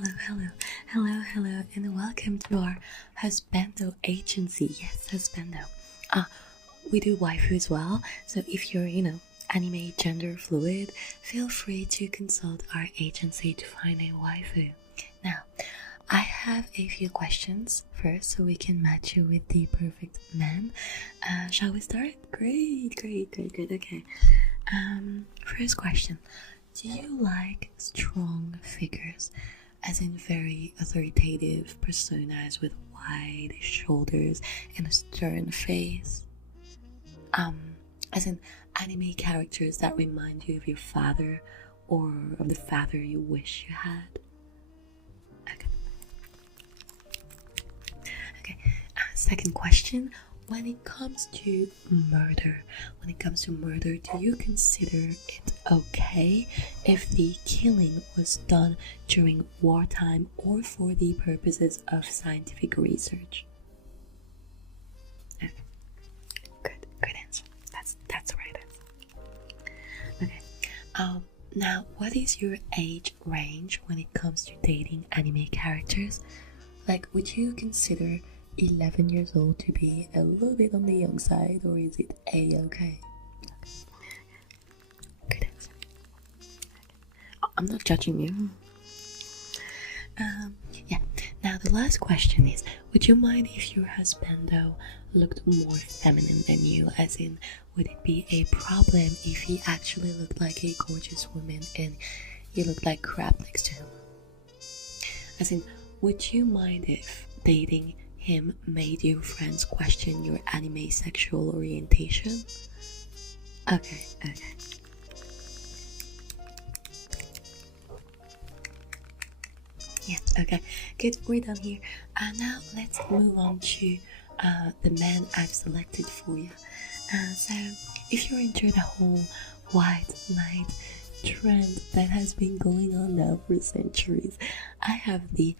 hello, and welcome to our Husbando agency. Yes, Husbando. We do waifu as well, so if you're, anime gender fluid, feel free to consult our agency to find a waifu. Now, I have a few questions first so we can match you with the perfect man. Shall we start? Great. Okay. First question. Do you like strong figures, as in very authoritative personas with wide shoulders and a stern face? As in anime characters that remind you of your father or of the father you wish you had? Okay. Second question. When it comes to murder, do you consider it okay if the killing was done during wartime or for the purposes of scientific research? Okay. Good answer. That's the right answer. Okay. Now, what is your age range when it comes to dating anime characters? Like, would you consider 11 years old to be a little bit on the young side, or is it a-okay? Good answer. I'm not judging you. Yeah. Now the last question is, would you mind if your husbando looked more feminine than you? As in, would it be a problem if he actually looked like a gorgeous woman and you looked like crap next to him? As in, would you mind if dating him made your friends question your anime sexual orientation? Okay. Yeah, okay. Good, we're done here. Now let's move on to the man I've selected for you. So, if you're into the whole white knight trend that has been going on now for centuries, I have the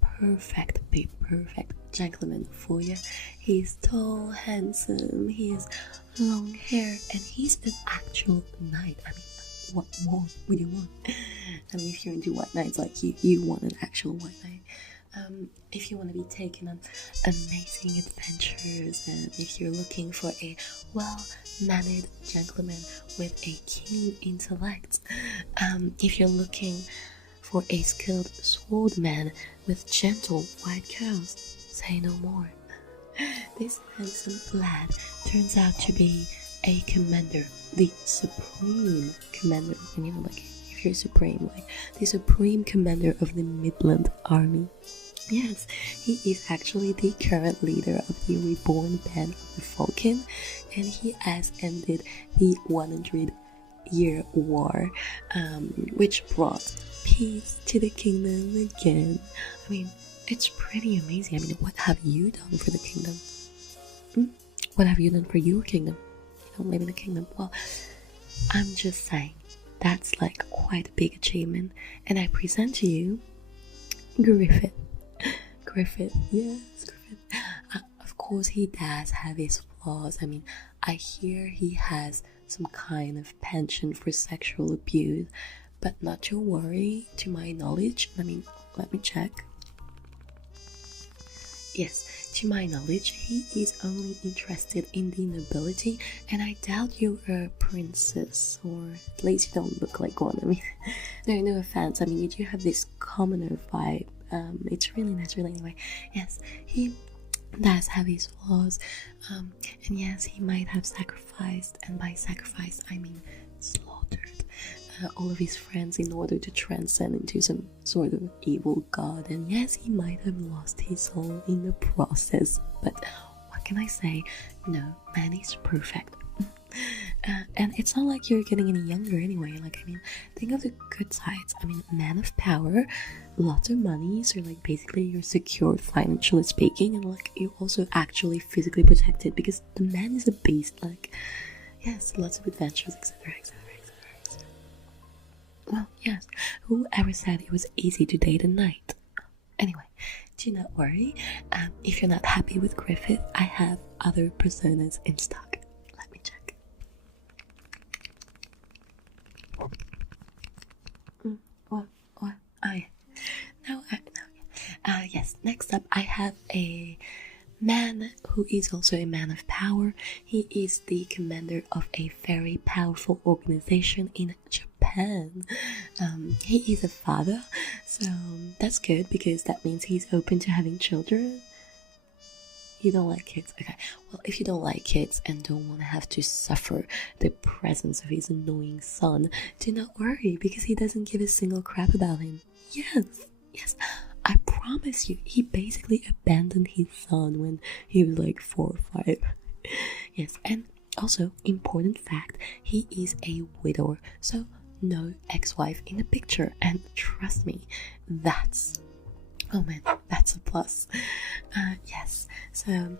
perfect gentleman for you. He's tall, handsome, he has long hair, and he's an actual knight. I mean, what more would you want? I mean, if you're into white knights like you want an actual white knight. If you want to be taken on amazing adventures, and if you're looking for a well-mannered gentleman with a keen intellect, if you're looking for a skilled swordman with gentle white curls, say no more. This handsome lad turns out to be a commander, the supreme commander, and like, if you're supreme, like the supreme commander of the Midland Army. Yes, he is actually the current leader of the reborn band of the Falcon, and he has ended the 100-year war, which brought peace to the kingdom again. I mean, it's pretty amazing. I mean, what have you done for the kingdom? What have you done for your kingdom? You don't live in a kingdom. Well, I'm just saying, that's like quite a big achievement, and I present to you Griffith. Yes, Griffith. Of course, he does have his flaws. I mean, I hear he has some kind of penchant for sexual abuse, but not to worry, to my knowledge. I mean, let me check. Yes, to my knowledge, he is only interested in the nobility, and I doubt you're a princess, or at least you don't look like one. I mean, no offense. I mean, you do have this commoner vibe. It's really natural anyway. Yes, he does have his flaws, and yes, he might have sacrificed, and by sacrifice I mean slaughtered, all of his friends in order to transcend into some sort of evil god, and yes, he might have lost his soul in the process, but what can I say? No, man is perfect. And it's not like you're getting any younger anyway. Like, I mean, think of the good sides. I mean, man of power, lots of money, so like basically you're secure financially speaking, and like you're also actually physically protected because the man is a beast. Like, yes, lots of adventures, etc. Well, yes, whoever said it was easy to date a knight? Anyway, do not worry. If you're not happy with Griffith, I have other personas in stock. Let me check. What? Now, Yes, next up I have a man who is also a man of power. He is the commander of a very powerful organization in Japan. He is a father, so that's good because that means he's open to having children. You don't like kids? Okay. Well, if you don't like kids and don't want to have to suffer the presence of his annoying son, do not worry because he doesn't give a single crap about him. Yes, I promise you, he basically abandoned his son when he was like 4 or 5. Yes, and also, important fact, he is a widower, so no ex-wife in the picture. And trust me, that's, oh man, that's a plus. Yes, so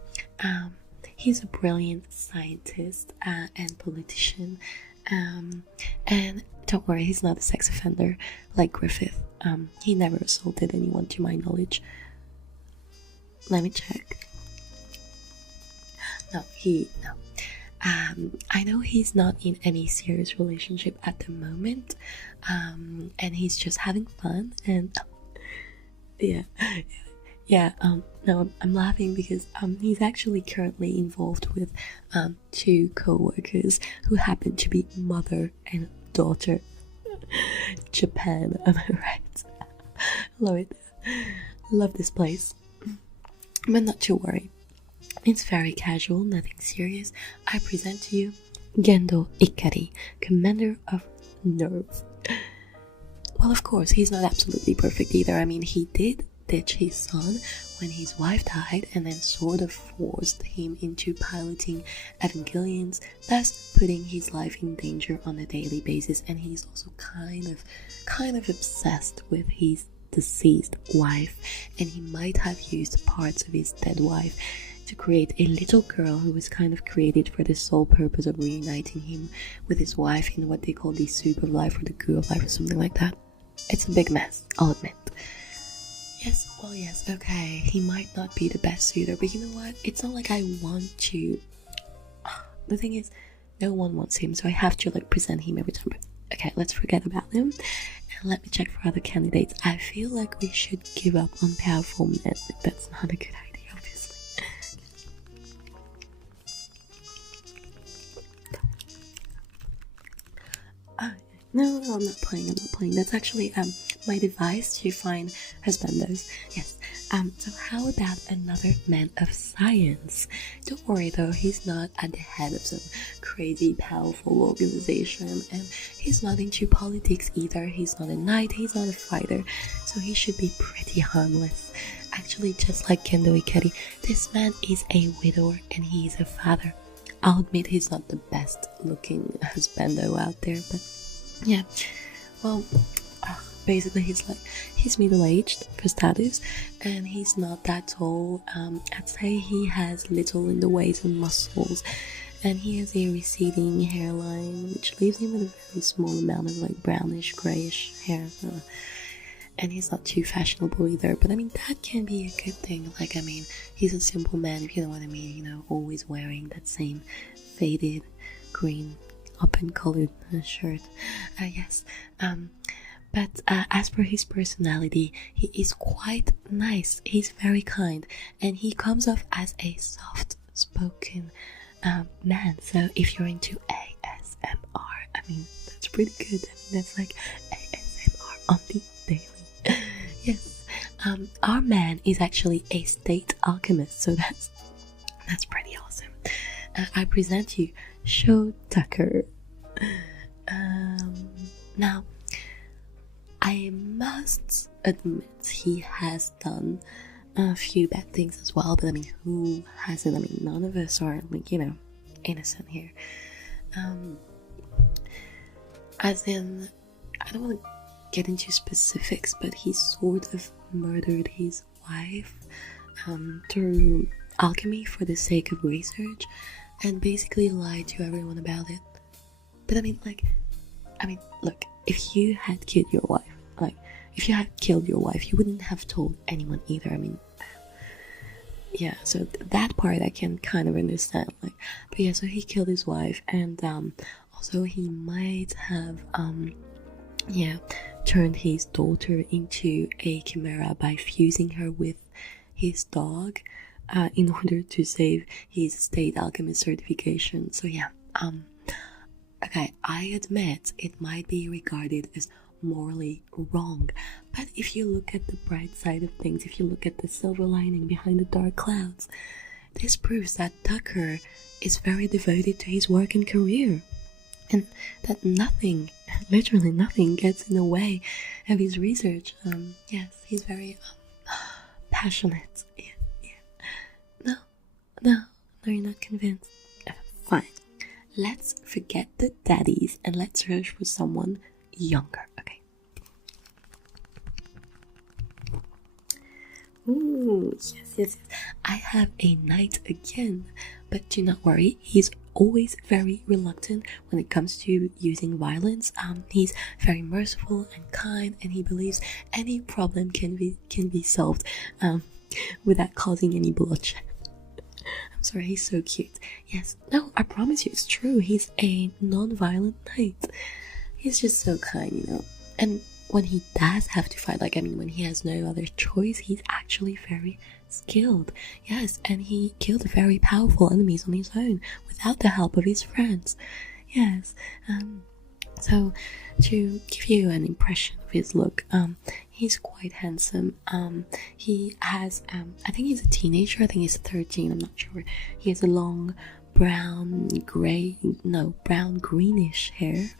he's a brilliant scientist and politician, and don't worry, he's not a sex offender like Griffith. He never assaulted anyone to my knowledge. Let me check. No. I know he's not in any serious relationship at the moment, and he's just having fun, and no, I'm laughing because he's actually currently involved with 2 co-workers who happen to be mother and daughter. Japan, am I right? Love it. Love this place. But not to worry. It's very casual, nothing serious. I present to you Gendo Ikari, commander of Nerve. Well, of course, he's not absolutely perfect either. I mean, he did ditch his son when his wife died and then sort of forced him into piloting Evangelions, thus putting his life in danger on a daily basis. And he's also kind of obsessed with his deceased wife, and he might have used parts of his dead wife to create a little girl who was kind of created for the sole purpose of reuniting him with his wife in what they call the soup of life or the goo of life or something like that. It's a big mess, I'll admit. Yes, okay, he might not be the best suitor, but you know what? It's not like I want to. The thing is, no one wants him, so I have to present him every time. But okay, let's forget about him and let me check for other candidates. I feel like we should give up on powerful men, but that's not a good idea, obviously. No, I'm not playing. That's actually my device to find husbandos. Yes. So how about another man of science? Don't worry though, he's not at the head of some crazy powerful organization, and he's not into politics either. He's not a knight, he's not a fighter, so he should be pretty harmless. Actually, just like Gendo Ikari, this man is a widower and he is a father. I'll admit he's not the best looking husbando out there, but yeah, well, basically he's middle-aged for status, and he's not that tall. I'd say he has little in the ways of muscles, and he has a receding hairline, which leaves him with a very small amount of brownish, grayish hair. And he's not too fashionable either, but I mean, that can be a good thing. He's a simple man, if you know what I mean, always wearing that same faded green up and colored shirt. Yes. But as for his personality, he is quite nice. He's very kind, and he comes off as a soft-spoken man. So if you're into ASMR, I mean, that's pretty good. I mean, that's like ASMR on the daily. Yes. Our man is actually a state alchemist, so that's pretty awesome. I present you Sho Tucker. Now, I must admit he has done a few bad things as well, but I mean, who hasn't? I mean, none of us are innocent here. As in, I don't want to get into specifics, but he sort of murdered his wife through alchemy for the sake of research, and basically lied to everyone about it. But I mean, look, if you had killed your wife, you wouldn't have told anyone either. I mean, yeah, so that part I can kind of understand. But yeah, so he killed his wife, and also he might have turned his daughter into a chimera by fusing her with his dog in order to save his state alchemist certification. So yeah, okay, I admit it might be regarded as morally wrong, but if you look at the bright side of things, if you look at the silver lining behind the dark clouds, this proves that Tucker is very devoted to his work and career, and that nothing, literally nothing, gets in the way of his research. Yes, he's very passionate. Yeah. No, you're not convinced. Fine. Let's forget the daddies and let's search for someone younger, okay? Ooh, yes. I have a knight again, but do not worry, he's always very reluctant when it comes to using violence. He's very merciful and kind, and he believes any problem can be solved without causing any bloodshed. I'm sorry, he's so cute. Yes, no, I promise you it's true. He's a non-violent knight. He's just so kind, And when he does have to fight, when he has no other choice, he's actually very skilled. Yes, and he killed very powerful enemies on his own without the help of his friends. Yes, so to give you an impression of his look, he's quite handsome. He has, I think he's a teenager, I think he's 13, I'm not sure. He has a long brown greenish hair,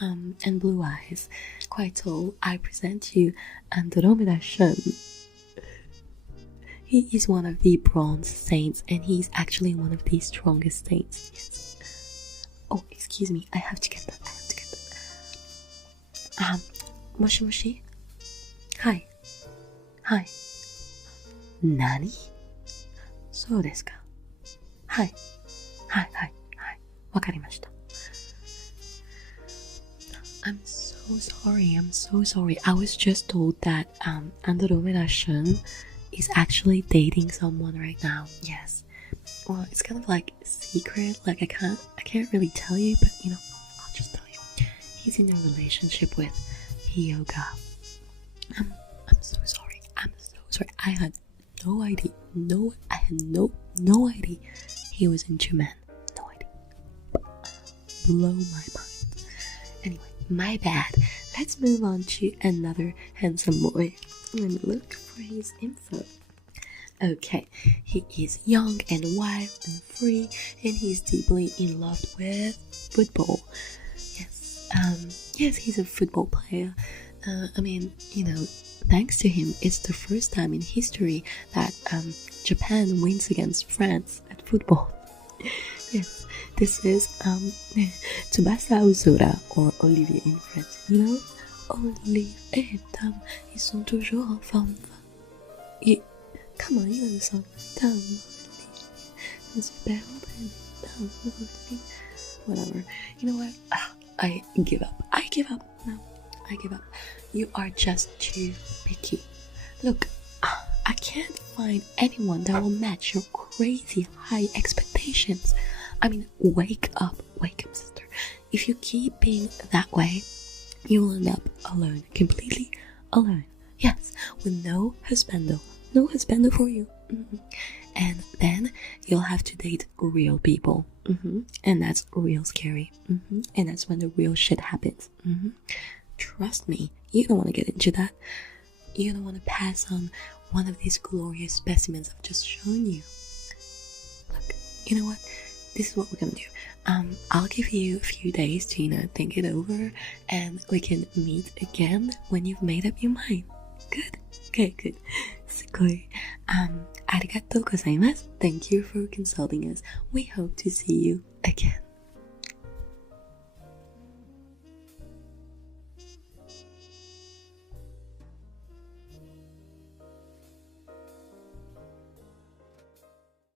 and blue eyes, quite tall. I present you Andromeda Shun. He is one of the bronze saints, and he's actually one of the strongest saints. Yes. Oh, excuse me, I have to get that. Moshi moshi? Hi. Nani? そうですか。はい。わかりました。I'm so sorry. I was just told that Andromeda Shun is actually dating someone right now. Yes. Well, it's kind of like secret. I can't really tell you, but I'll just tell you. He's in a relationship with Hyoga. I'm so sorry. I had no idea. I had no idea he was into men. No idea. Blow my mind. Anyway, my bad. Let's move on to another handsome boy. Let me look for his info. Okay, he is young and wild and free, and he's deeply in love with football. Yes, he's a football player. Thanks to him, it's the first time in history that Japan wins against France at football. Yes, this is Tsubasa Ozora, or Olivier in French. Olive et Dame, ils sont toujours en forme. Come on, you know the song. Whatever. You know what? I give up. No, I give up. You are just too picky. Look, I can't find anyone that will match your crazy high expectations. Wake up, sister. If you keep being that way, you will end up alone, completely alone. Yes, with no husbando for you. And then you'll have to date real people. And that's real scary. And that's when the real shit happens. Trust me, you don't want to get into that. You don't want to pass on one of these glorious specimens I've just shown you. Look, you know what? This is what we're gonna do. I'll give you a few days to, think it over, and we can meet again when you've made up your mind. Good? Okay, good. すごい。ありがとうございます. Thank you for consulting us. We hope to see you again.